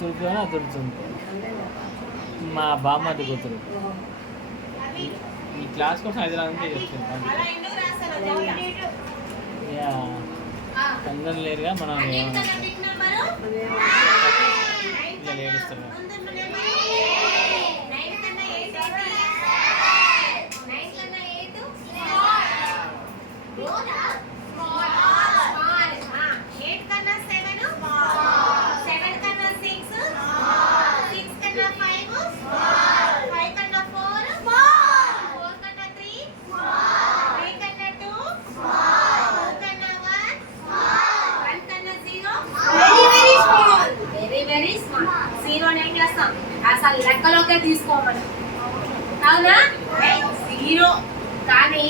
తురుపులోనే తుడుతుంది. మా బామ్మది కూతురు ఈ క్లాస్ కోసం హైదరాబాద్ నుంచి వచ్చింది. అందరం లేరుగా మనం ఇలా లేడిస్తారు. అసలు లెక్కలోకే తీసుకోమని అవునా? జీరో కానీ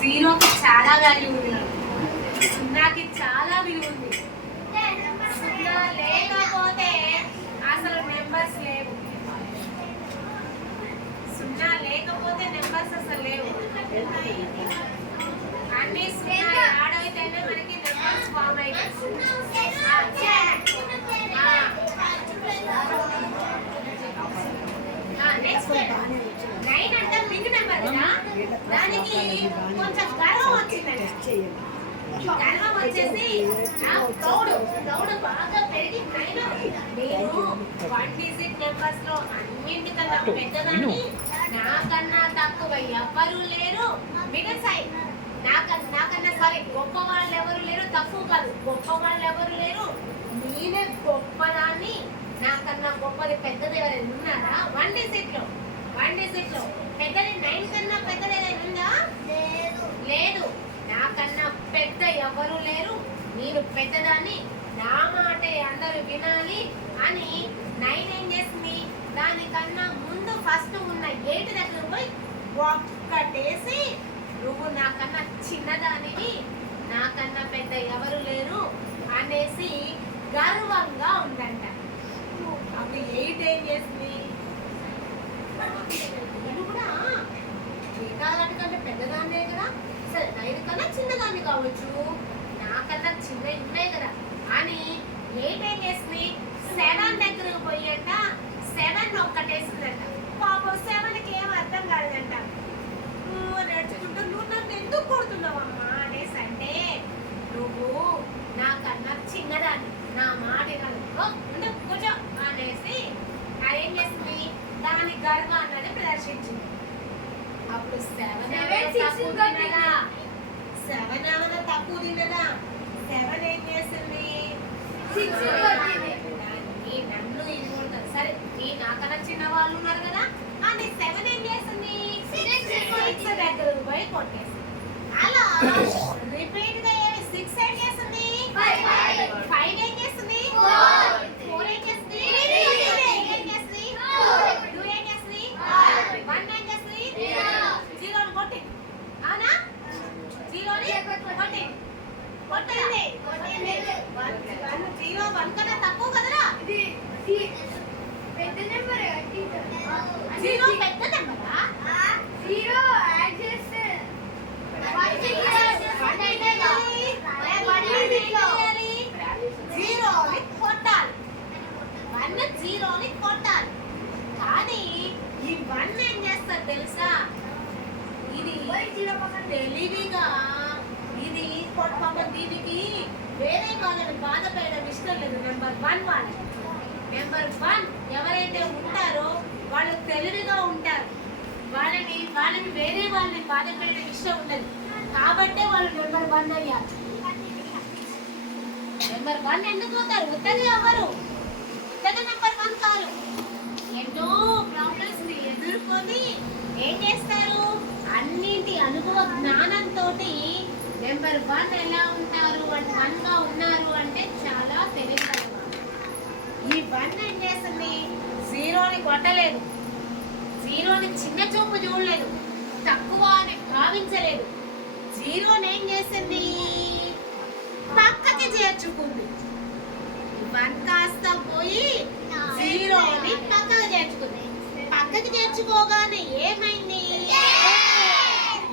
జీరోకి చాలా వాల్యూ ఉంది, సున్నాకి చాలా విలువ ఉంది. సున్నా లేకపోతే అసలు నెంబర్స్ లేవు, సున్నా లేకపోతే నెంబర్స్ అసలు లేవు. అన్ని సున్నా యాడ్ అయితేనే మనకి నెంబర్స్ ఫామ్ అవుతాయి. దానికి కొంచెం గర్వం వచ్చిందండి. గర్వం వచ్చేసి దౌడు బాగా పెరిగి నేను 1 డిజిట్ నెంబర్స్ లో అన్నింటికన్నా పెద్దదాన్ని, నాకన్నా తక్కువ ఎవ్వరూ లేరు. మిడిల్ సైడ్ నాకన్నా సారీ గొప్ప వాళ్ళు ఎవరు లేరు, తక్కువ కాదు గొప్ప వాళ్ళు ఎవరు లేరు, నేనే గొప్పదాన్ని, నాకన్నా గొప్పది పెద్దది ఎవరైనా ఉన్నారా? 1 డిజిట్ లో పెద్దది 9 కన్నా పెద్దది ఏదైనా ఉందా? లేదు. నాకన్నా పెద్ద ఎవరు లేరు, నేను పెద్దదాన్ని, నా మాటే అందరూ వినాలి అని 9 ఏం చేసింది? దానికన్నా ముందు ఫస్ట్ ఉన్న 8 దగ్గర పోయి ఒక్కటేసి నువ్వు నాకన్నా చిన్నదానివి, నాకన్నా పెద్ద ఎవరు లేరు అనేసి గర్వంగా ఉందంట. అప్పుడు 8 ఏం చేసింది? నేను కూడా ఏకాలంటే పెద్దదాన్నే కదా, సరే 9 కన్నా చిన్నదాన్ని కావచ్చు, నాకన్నా చిన్న ఉన్నాయి కదా అని 8 ఏం చేసింది? 7 దగ్గరకు పోయి అంట 7 ఒక్కటేసిందంట. పాపం 7కి ఏం అర్థం కాలేదంట. నడుచుకుంటూ నువ్వు నన్ను ఎందుకు కొడుతున్నావమ్మా అనేసి అంటే, నువ్వు నాకన్నా చిన్నదాన్ని, నా మాట కూర్చో అనేసి అదేం చేసింది? దాని గర్వాన్ని ప్రదర్శించింది. అప్పుడు 7 ఏమైనా తక్కువ తిన్నదా? 7 ఏం చేసింది? నన్ను ఇన్వాల్వ్ సరే, నీ నాకన్నా చిన్న వాళ్ళు ఉన్నారు కదా అని 7 ఏం చేసింది? 6 దగ్గర పోయి కొట్టేసింది. అలా రిపీట్ గా 6 ఏం చేసింది? 5 ఏం చేసింది? 4 ఏం చేసింది? 8 ఏం చేసింది? 2 ఏం చేసింది? 1 ఏం చేసింది? 0 కొట్టింది. అవునా? 0 కొట్టింది. 1 కన్నా తక్కువ కదరా? పెద్ద నెంబర్ 0 పెద్ద నెంబరా? 0 యాడ్ చేస్తే 0ని కొట్టాలి. 1 0ని కొట్టాలి. కానీ ఈ 1 ఏం చేస్తారు తెలుసా? ఇది తెలివిగా ఇది కొట్టడం, దీనికి వేరే వాళ్ళని బాధ పెట్టడం ఇష్టం లేదు. నెంబర్ 1 వాళ్ళకి, నెంబర్ 1 ఎవరైతే ఉంటారో వాళ్ళు తెలివిగా ఉంటారు. వాళ్ళని వేరే వాళ్ళని బాధ పెట్టడం ఇష్టం ఉండదు. కాబట్టే వాళ్ళు నెంబర్ 1 అయ్యారు. నెంబర్ 1 ఎందుకు అవుతారు? ఉత్తగా అవ్వరు, ఉత్తగా నెంబర్ 1 కాదు. ఎన్నో ప్రాబ్లమ్స్ ని ఎదుర్కొని ఏం చేస్తారు? అన్నింటి అనుభవ జ్ఞానంతో నెంబర్ 1 ఎలా ఉంటారు? 1 గా ఉన్నారు అంటే చాలా తెలియదు. ఈ 1 ఏం చేస్తుంది? 0ని కొట్టలేదు, 0ని చిన్న చూపు చూడలేదు, తక్కువ అని భావించలేదు. 0ని ఏం చేసింది? పక్కకి చేర్చుకుంది. 1 కాస్త పోయి 0ని పక్కకి చేర్చుకుంది. పక్కకి చేర్చుకోగానే ఏమైంది?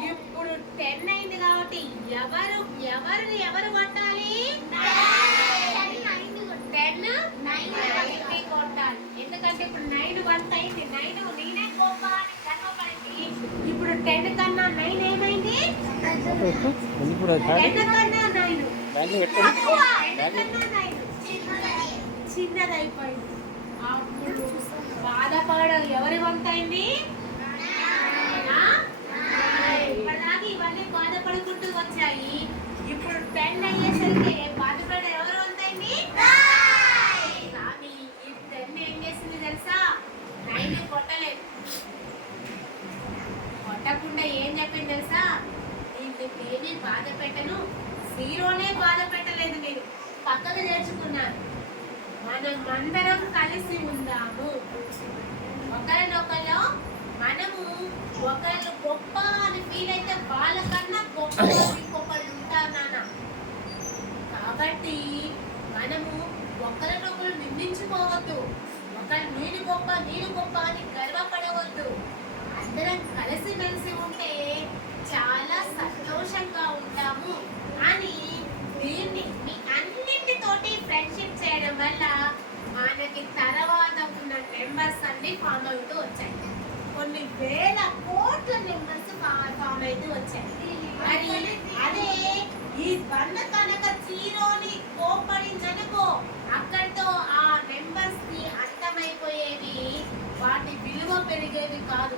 ఇప్పుడు 10 అయింది కాబట్టి ఎవరు కొట్టాలి? 10 9 కొట్టాలి. ఎందుకంటే ఇప్పుడు 9 1 అయింది. 9 నేనే గొప్ప అని గర్వపడింది. ఇప్పుడు 10 కన్నా 9 ఏమైంది? ఇప్పుడు 10 కన్నా 9 బ్యాంకులో పెట్టుకోండి. తక్కువ. 10 కన్నా 9 చిన్నదైపోయింది. అప్పుడు బాధపడడం ఎవరి వంత అయింది? ఇప్పటిదాకా ఇవన్నీ బాధపడుకుంటూ వచ్చాయి. ఇప్పుడు 10 అయ్యేసరికి బాధపడడం ఎవరి వంత అయింది? కానీ ఈ 10 ఏం చేసింది తెలుసా? 9 కొట్టలేదు. కొట్టకుండా ఏం చెప్పింది తెలుసా? నేనేమి బాధ పెట్టను, 0నే బాధ పెట్టలేదు, నేను పక్కకు చేర్చుకున్నాను. మనం అందరం కలిసి ఉందాము. ఒకరినొకరు మనము ఒకళ్ళు గొప్ప అని ఫీల్ అయితే వాళ్ళకన్నా గొప్ప ఇంకొకళ్ళు ఉంటారు నాన్న. కాబట్టి మనము ఒకరినొకరు నిందించుకోవద్దు. ఒకరు నేను గొప్ప అని గర్వపడవద్దు. అందరం కలిసిమెలిసి ఉంటే చాలా సంతోషంగా ఉంటాము అని దీన్ని మీ అన్నింటితోటి ఫ్రెండ్షిప్ చేయడం వల్ల మనకి తర్వాత ఉన్న మెంబర్స్ అన్ని ఫామ్ అవుతూ వచ్చాయి. కొన్ని వేల కోట్ల మెంబర్స్ ఫామ్ అవుతూ వచ్చాయి. మరి అదే ఈ బండ కనుక 0ని కోపడిందనుకో అక్కడితో ఆ మెంబర్స్ ని అంతమైపోయేవి. వాటి విలువ పెరిగేవి కాదు.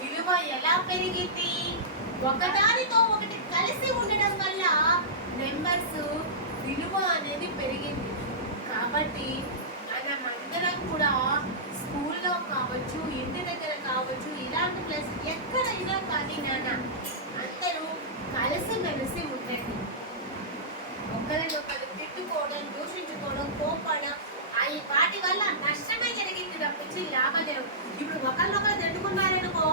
విలువ ఎలా పెరిగింది? ఒకదానితో ఒకటి కలిసి ఉండడం వల్ల మెంబర్స్ విలువ అనేది పెరిగింది. కాబట్టి మనమందరం కూడా స్కూల్లో కావచ్చు, ఇంటి దగ్గర కావచ్చు, ఇలాంటి ప్లేస్ ఎక్కడైనా కానీ నాన్న అందరూ కలిసిమెలిసి ఉండండి. ఒకరినొకరు తిట్టుకోవడం, దూషించుకోవడం, కోపడం అవి వాటి వల్ల నష్టమే జరిగింది తప్పించి లాభం లేదు. ఇప్పుడు ఒకరినొకరు తిట్టుకున్నారనుకో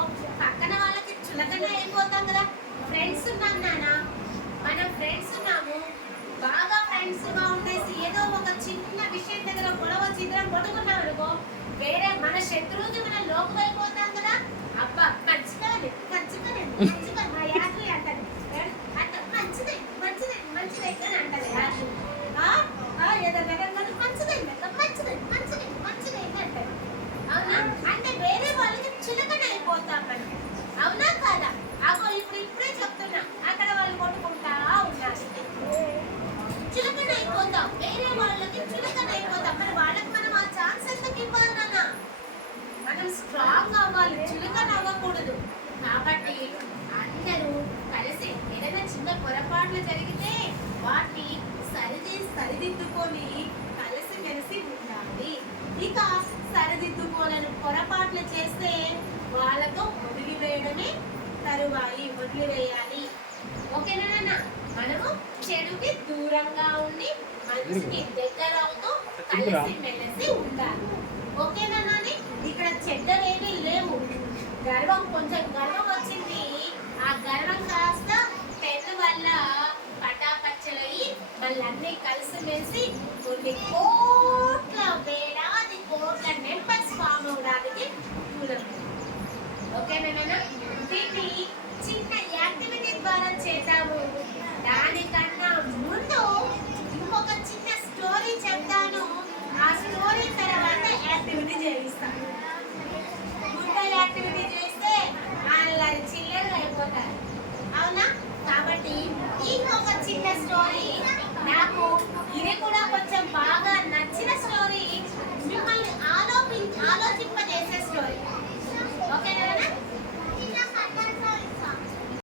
పక్కన వాళ్ళకి చులకన అయిపోతాం కదా. ఫ్రెండ్స్ ఉన్నాం నాన్న, మనం ఫ్రెండ్స్ ఉన్నాము, బాగా ఫ్రెండ్స్ గా ఉండేసి ఏదో ఒక చిన్న విషయం దగ్గర గొడవ చిత్రం కొట్టుకున్నాం అనుకో వేరే మన శత్రువుకి మనం లోకమైపోతాం కదా. అబ్బా మంచిగా మా యాత్రి అంటది అంట మంచిదే అని అంటది యాత్రి. ఏదో రకంగా మంచిదే అంటది. అవునా? అంటే వేరే వాళ్ళకి చులకన అయిపోతాం మనం. అవునా కాదా? అగో ఇప్పుడే చెప్తున్నా, అక్కడ వాళ్ళు కొట్టుకుంటా ఉన్నారు. చులకన అయిపోతాం, వేరే వాళ్ళకి చులకన అయిపోతాం. మరి వాళ్ళకి మనం ఆ ఛాన్స్ ఎందుకు ఇవ్వాలి నాన్న? మనం స్ట్రాంగ్ అవ్వాలి, చులకన అవ్వకూడదు. కాబట్టి అందరూ కలిసి ఏదైనా చిన్న పొరపాట్లు జరిగితే వాటిని సరిదిద్దుకొని కలిసి ఉండాలి. ఇక సరిదిద్దుకోలేని పొరపాట్లు చేస్తే వాళ్ళతో వదిలివేయాలి. ఓకేనా నాన్న? మనము చెడుకి దూరంగా ఉండి మంచికి దగ్గర అవుతూ కలిసి మెలిసి ఉండాలి. ఓకేనా నాని? ఇక్కడ చెడ్డవేమీ లేవు. కొంచెం గర్వం వచ్చింది. ఆ గర్వం కాస్త పెన్ను వల్ల పటాపచ్చలయ్యి మళ్ళీ అన్ని కలిసిమెలిసి కొన్ని వేలాది కోట్ల మెంబర్స్ ఫామ్ అవడానికి దూరం. ఓకేనా? దీన్ని చిన్న యాక్టివిటీ ద్వారా చేద్దాము. దానికన్నా ముందు ఇంకొక చిన్న స్టోరీ చెప్తాను. ఆ స్టోరీ తర్వాత యాక్టివిటీ చేయిస్తాను.